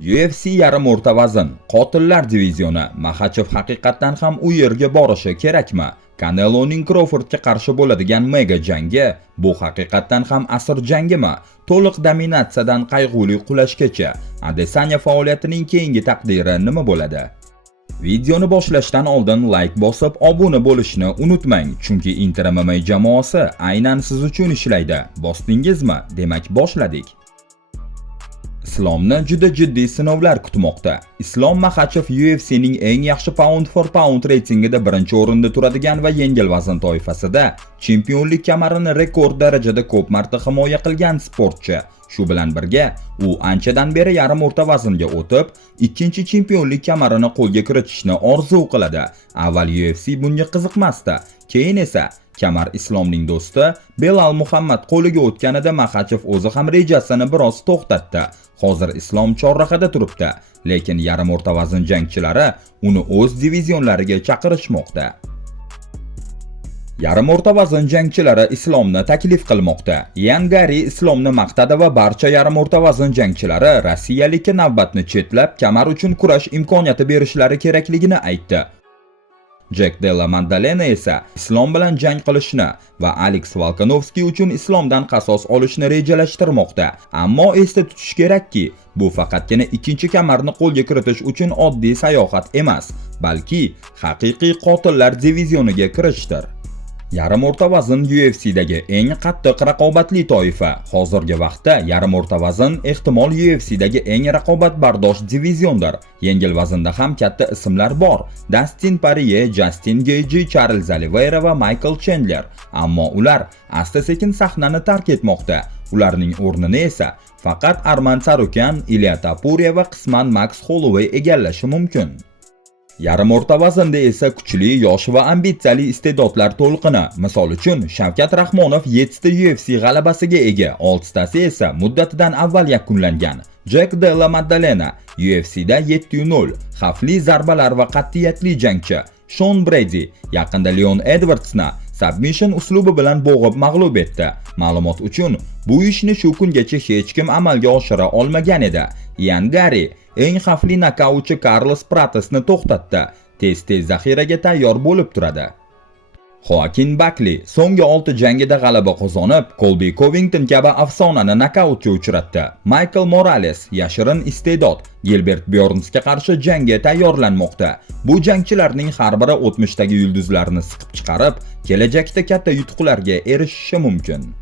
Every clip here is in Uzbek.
UFC yarim o'rta vazn, qotillar divizioni. Maxachev haqiqatdan ham u yerga borishi kerakmi? Caneloning Crawfordga qarshi bo'ladigan mega jangi bu haqiqatdan ham asr jangimi? To'liq dominatsiyadan qayg'uli qulashgacha Adesanya faoliyatining keyingi taqdiri nima bo'ladi? Videoni boshlashdan oldin like bosib, obuna bo'lishni unutmang, chunki Inter MMA jamoasi aynan siz uchun ishlaydi. Bosdingizmi? Demak, boshladik. Islomni juda jiddiy sinovlar kutmoqda. Islom Maxachev UFC'ning eng yaxshi pound for pound reytingida birinchi o'rinda turadigan va yengil vazn toifasida chempionlik kamarini rekord darajada ko'p marta himoya qilgan sportchi. Shu bilan birga, u anchadan beri yarim o'rta vaznga o'tib, ikkinchi chempionlik kamarini qo'lga kiritishni orzu qiladi. Avval UFC bunga qiziqmasdi, keyin esa kamar Islomning do'sti Belal Muhammad qo'liga o'tganida Maxachev o'zi ham rejasini biroz to'xtatdi. Hozir Islom chorrahada turibdi, lekin yarim o'rta vazn jangchilari uni o'z divizionlariga chaqirishmoqda. Yarim o'rta vazn jangchilari Islomni taklif qilmoqda. Ian Gary Islomni maqtadi va barcha yarim o'rta vazn jangchilari rossiyalikka navbatni chetlab, kamar uchun kurash imkoniyati berishlari kerakligini aytdi. Jack Della Maddalena esa Islom bilan jang qilishni va Alex Volkanovski uchun Islomdan qasos olishni rejalashtirmoqda. Ammo esda tutish kerakki, bu faqatgina ikkinchi kamarni qo'lga kiritish uchun oddiy sayohat emas, balki haqiqiy qotillar divizioniga kirishdir. Yarim o'rta vazn UFC'dagi eng qattiq raqobatli toifa. Hozirgi vaqtda yarim o'rta vazn ehtimol UFC'dagi eng raqobatbardosh diviziondir. Yengil vaznda ham katta ismlar bor: Dustin Poirier, Justin Gaethje, Charles Oliveira va Michael Chandler. Ammo ular asta-sekin sahnani tark etmoqda. Ularning o'rnini esa faqat Arman Tsarukyan, Ilya Topuria va qisman Max Holloway egallashi mumkin. Yarim o'rta vaznda esa kuchli, yosh va ambitsiyali iste'dodlar to'lqini. Misol uchun, Shavkat Rahmonov 7 ta UFC g'alabasiga ega, 6 tasi esa muddatidan avval yakunlangan. Jack Della Maddalena UFC'da 7-0, xavfli zarbalar va qat'iyatli jangchi. Sean Brady yaqinda Leon Edwardsni submission uslubi bilan bo'g'ib mag'lub etdi. Ma'lumot uchun, bu ishni shu kungacha hech kim amalga oshira olmagan edi. Ian Gary eng xavfli nokautchi Carlos Pratosni to'xtatdi. Tez-tez zaxiraga tayyor bo'lib turadi. Joaquin Buckley so'nggi 6 jangida g'alaba qozonib, Colby Covington kabi afsonani nokautga uchratdi. Michael Morales yashirin iste'dod Gilbert Burnsga qarshi jangga tayyorlanmoqda. Bu jangchilarning har biri o'tmishdagi yulduzlarni siqib chiqarib, kelajakda katta yutuqlarga erishishi mumkin.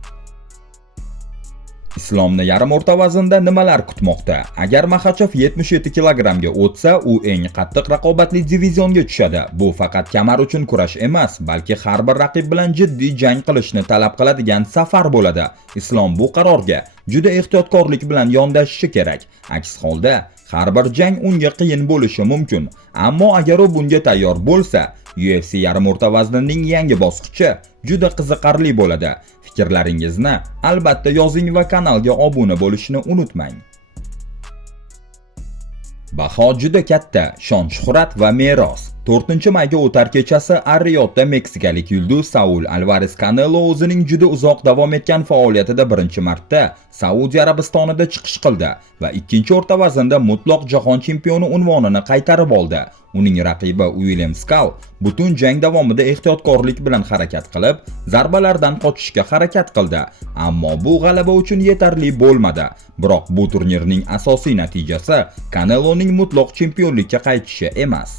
Islomni yarim o'rta vaznda nimalar kutmoqda? Agar Maxachev 77 kilogramga o'tsa, u eng qattiq raqobatli divizionga tushadi. Bu faqat kamar uchun kurash emas, balki har bir raqib bilan jiddiy jang qilishni talab qiladigan safar bo'ladi. Islom bu qarorga juda ehtiyotkorlik bilan yondashishi kerak. Aks holda har bir jang unga qiyin bo'lishi mumkin. Ammo agar u bunga tayyor bo'lsa, UFC yarim o'rta vaznining yangi bosqichi juda qiziqarli bo'ladi. Fikrlaringizni albatta yozing va kanalga obuna bo'lishni unutmang. Baho juda katta, shon-shuhrat va meros. 4-mayga o'tar kechasi Ar-Riyodda meksikalik yulduz Saul Alvarez Canelo o'zining juda uzoq davom etgan faoliyatida birinchi marta Saudiya Arabistonida chiqish qildi va ikkinchi o'rta vaznda mutlaq jahon chempioni unvonini qaytarib oldi. Uning raqibi William Skull butun jang davomida ehtiyotkorlik bilan harakat qilib, zarbalardan qochishga harakat qildi. Ammo bu g'alaba uchun yetarli bo'lmadi. Biroq bu turnirning asosiy natijasi Caneloning mutlaq chempionlikka qaytishi emas.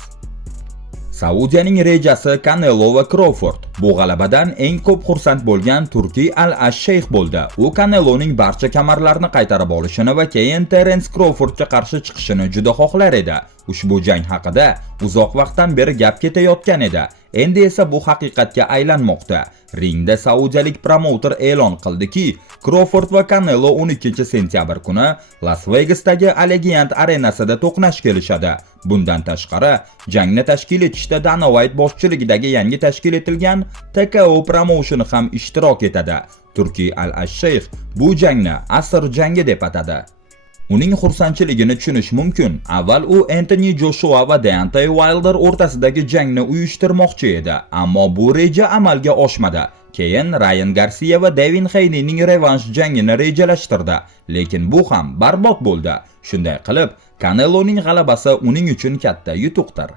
Saudiyaning rejasi Canelo va Crawford. Bu g'alabadan eng ko'p xursand bo'lgan Turkiy Al-Ash-Shayx bo'ldi. U Caneloning barcha kamarlarni qaytarib olishini va keyin Terence Crawfordga qarshi chiqishini juda xohlar edi. Ushbu jang haqida uzoq vaqtdan beri gap ketayotgan edi. Endi esa bu haqiqatga aylanmoqda. Ringda saudiyalik promouter e'lon qildiki, Crawford va Canelo 12-sentyabr kuni Las Vegasdagi Allegiant arenasida to'qnash kelishadi. Bundan tashqari, jangni tashkil etishda Dana White boshchiligidagi yangi tashkil etilgan TKO promoutioni ham ishtirok etadi. Turkiy Al-Ash-Shayx bu jangni asr jangi deb atadi. Uning xursandchiligini tushunish mumkin. Avval u Anthony Joshua va Deontay Wilder o'rtasidagi jangni uyushtirmoqchi edi, ammo bu reja amalga oshmadi. Keyin Ryan Garcia va Devin Haney'ning revansh jangini rejalashtirdi, lekin bu ham barbod bo'ldi. Shunday qilib, Caneloning g'alabasi uning uchun katta yutuqdir.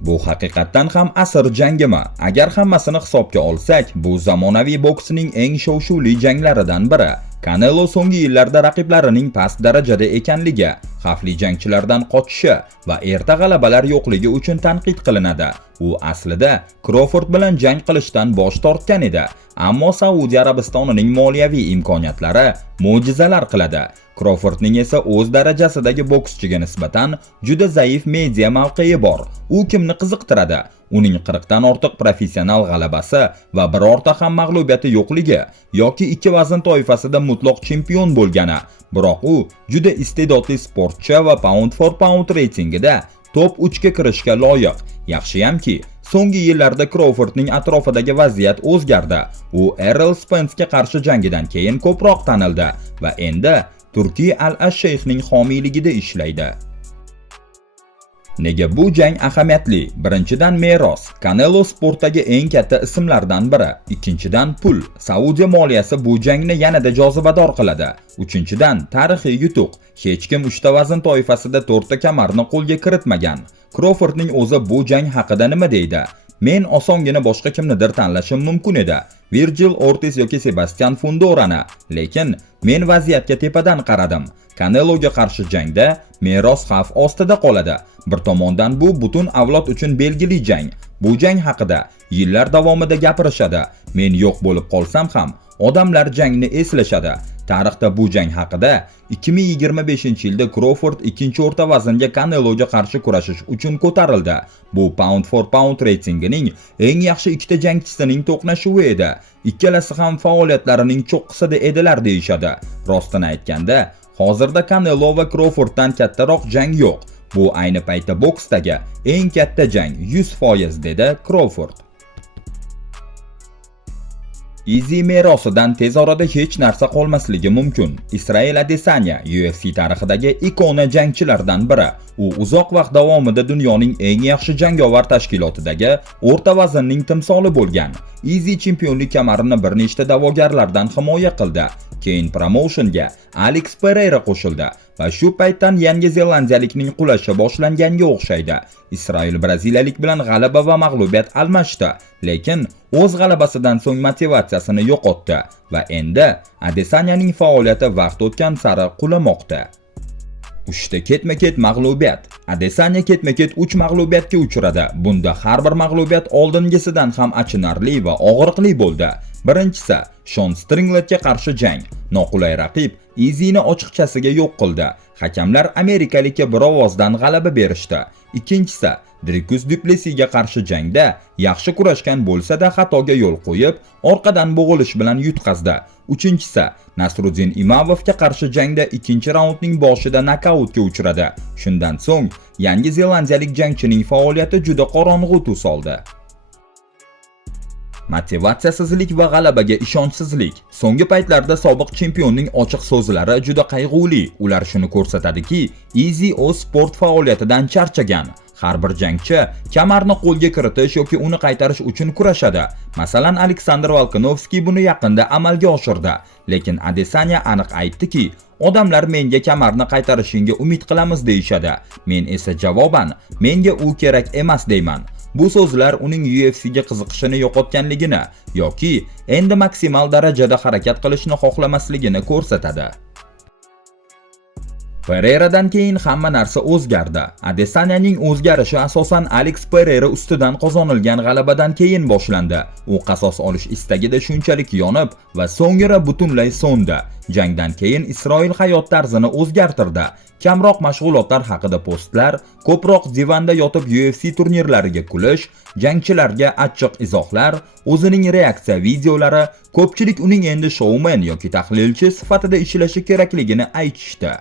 Bu haqiqatdan ham asr jangimi? Agar hammasini hisobga olsak, bu zamonaviy boksning eng shov-shuvli janglaridan biri. Canelo so'nggi yillarda raqiblarining past darajada ekanligi, xavfli jangchilardan qochishi va erta g'alabalar yo'qligi uchun tanqid qilinadi. U aslida Crawford bilan jang qilishdan bosh tortgan edi, ammo Saudiya Arabistonining moliyaviy imkoniyatlari mo'jizalar qiladi. Crawfordning esa o'z darajasidagi bokschiga nisbatan juda zaif media mavqei bor. U kimni qiziqtiradi? Uning 40 dan ortiq professional g'alabasi va birorta ham mag'lubiyati yo'qligi yoki ikki vazn toifasida mutlaq chempion bo'lgani. Biroq u juda iste'dodli sportchi va pound for pound reytingida top 3 ga kirishga loyiq. Yaxshiyamki, so'nggi yillarda Crawfordning atrofidagi vaziyat o'zgardi. U Errol Spence'ga qarshi jangidan keyin ko'proq tanildi va endi Turkiy Al-Ashshayxning homiyligida ishlaydi. Nega bu jang ahamiyatli? Birinchidan meros. Canelo sportdagi eng katta ismlardan biri. Ikkinchidan pul. Saudiya moliyasi bu jangni yanada jozibador qiladi. Uchinchidan tarixiy yutuq. Hech kim 3 ta vazn toifasida 4 ta kamarni qo'lga kiritmagan. Crawfordning o'zi bu jang haqida nima deydi? Men osongina boshqa kimnidir tanlashim mumkin edi. Virgil Ortiz yoki Sebastian Fundorani, lekin men vaziyatga tepadan qaradim. Caneloga qarshi jangda meros xavf ostida qoladi. Bir tomondan bu butun avlod uchun belgili jang. Bu jang haqida yillar davomida gapirishadi. Men yo'q bo'lib qolsam ham odamlar jangni eslashadi. Tarixda bu jang haqida 2025-yilda Crawford ikkinchi o'rta vaznga Caneloga qarshi kurashish uchun ko'tarildi. Bu pound for pound reytingining eng yaxshi ikkita jangchisining to'qnashuvi edi. Ikkalasi ham faoliyatlarining cho'qqisida edilar deyishadi. Rostini aytganda, hozirda Canelo va Crawforddan kattaroq jang yo'q. Bu ayni paytda boksdagi eng katta jang 100% dedi Crawford. Easy merosidan tez orada hech narsa qolmasligi mumkin. Israel Adesanya UFC tarixidagi ikona jangchilardan biri. U uzoq vaqt davomida dunyoning eng yaxshi jangovar tashkilotidagi o'rta vaznning timsoli bo'lgan. Easy chempionlik kamarini bir nechta da'vogarlardan himoya qildi. Keyin promotionga Alex Pereira qo'shildi va shu paytdan Yangi Zelandiyalikning qulashi boshlanganga o'xshaydi. Israel braziliyalik bilan g'alaba va mag'lubiyat almashdi, lekin o'z g'alabasidan so'ng motivatsiyasini yo'qotdi va endi Adesanyaning faoliyati vaqt o'tgan sari qulamoqda. 3 ta ketma-ket mag'lubiyat. Adesanya ketma-ket 3 mag'lubiyatga uchradi. Bunda har bir mag'lubiyat oldingisidan ham achinarli va og'riqli bo'ldi. Birinchisi Sean Stricklandga qarshi jang. Noqulay raqib Easy'ni ochiqchasiga yo'q qildi. Hakamlar amerikalikka bir ovozdan g'alaba berishdi. Ikkinchisi Dricus du Plessisga qarshi jangda yaxshi kurashgan bo'lsa-da xatoga yo'l qo'yib, orqadan bo'g'ilish bilan yutqazdi. Uchinchisi Nasruddin Imamovga qarshi jangda ikkinchi raundning boshida nokautga uchradi. Shundan so'ng Yangi Zelandiyalik jangchining faoliyati juda qorong'u tus oldi. Motivatsiyasizlik va g'alabaga ishonchsizlik. So'nggi paytlarda sobiq chempionning ochiq so'zlari juda qayg'uli. Ular shuni ko'rsatadiki, Easy o'z sport faoliyatidan charchagan. Har bir jangchi kamarni qo'lga kiritish yoki uni qaytarish uchun kurashadi. Masalan, Aleksandr Volkanovski buni yaqinda amalga oshirdi. Lekin Adesanya aniq aytdiki, odamlar menga kamarni qaytarishingga umid qilamiz deyishadi. Men esa javoban, menga u kerak emas deyman. Bu so'zlar uning UFCga qiziqishini yo'qotganligini yoki endi maksimal darajada harakat qilishni xohlamasligini ko'rsatadi. Pereiradan keyin hamma narsa o'zgardi. Adesanyaning o'zgarishi asosan Alex Pereira ustidan qozonilgan g'alabadan keyin boshlandi. U qasos olish istagida shunchalik yonib va so'ngra butunlay so'ndi. Jangdan keyin Isroil hayot tarzini o'zgartirdi. Kamroq mashg'ulotlar haqida postlar, ko'proq divanda yotib UFC turnirlariga kulish, jangchilarga achchiq izohlar, o'zining reaksiya videolari, ko'pchilik uning endi shoumen yoki tahlilchi sifatida ishlashi kerakligini aytishdi.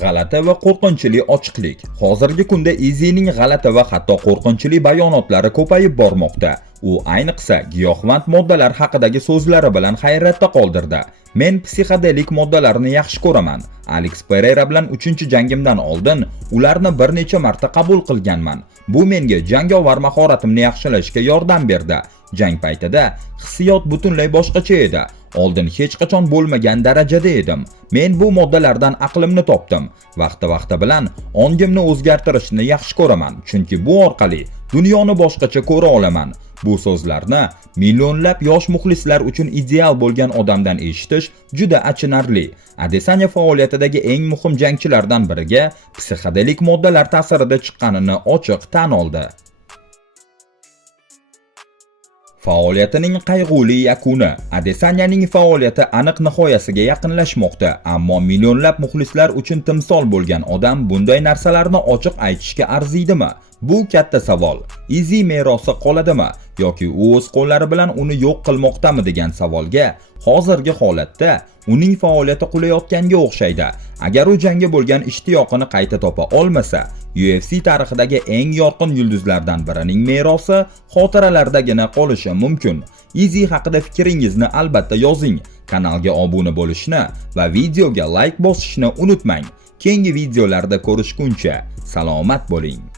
G'alati va qo'rqinchli ochiqlik. Hozirgi kunda Easy'ning g'alati va hatto qo'rqinchli bayonotlari ko'payib bormoqda. U ayniqsa giyohvand moddalar haqidagi so'zlari bilan hayratda qoldirdi. Men psixodelik moddalarni yaxshi ko'raman. Alex Pereira bilan 3-jangimdan oldin ularni bir necha marta qabul qilganman. Bu menga jangovar mahoratimni yaxshilashga yordam berdi. Jang paytida hissiyot butunlay boshqacha edi. Oldin hech qachon bo'lmagan darajada edim. Men bu moddalardan aqlimni topdim. Vaqti bilan ongimni o'zgartirishni yaxshi ko'raman, chunki bu orqali dunyoni boshqacha ko'ra olaman. Bu so'zlarni millionlab yosh muxlislar uchun ideal bo'lgan odamdan eshitish juda achinarli. Adesanya faoliyatidagi eng muhim jangchilardan biriga psixodelik moddalar ta'sirida chiqqanini ochiq tan oldi. Faoliyatining qayg'uli yakuni. Adesanyaning faoliyati aniq nihoyasiga yaqinlashmoqda, ammo millionlab muxlislar uchun timsol bo'lgan odam bunday narsalarni ochiq aytishga arziydimi? Bu katta savol. Izzy merosi qoladimi yoki u o'z qo'llari bilan uni yo'q qilmoqdami degan savolga hozirgi holatda uning faoliyati qulayotganga o'xshaydi. Agar u jangga bo'lgan ishtiyoqini qayta topa olmasa, UFC tarixidagi eng yorqin yulduzlardan birining merosi xotiralardagina qolishi mumkin. Izzy haqida fikringizni albatta yozing. Kanalga obuna bo'lishni va videoga like bosishni unutmang. Keyingi videolarda ko'rishguncha salomat bo'ling.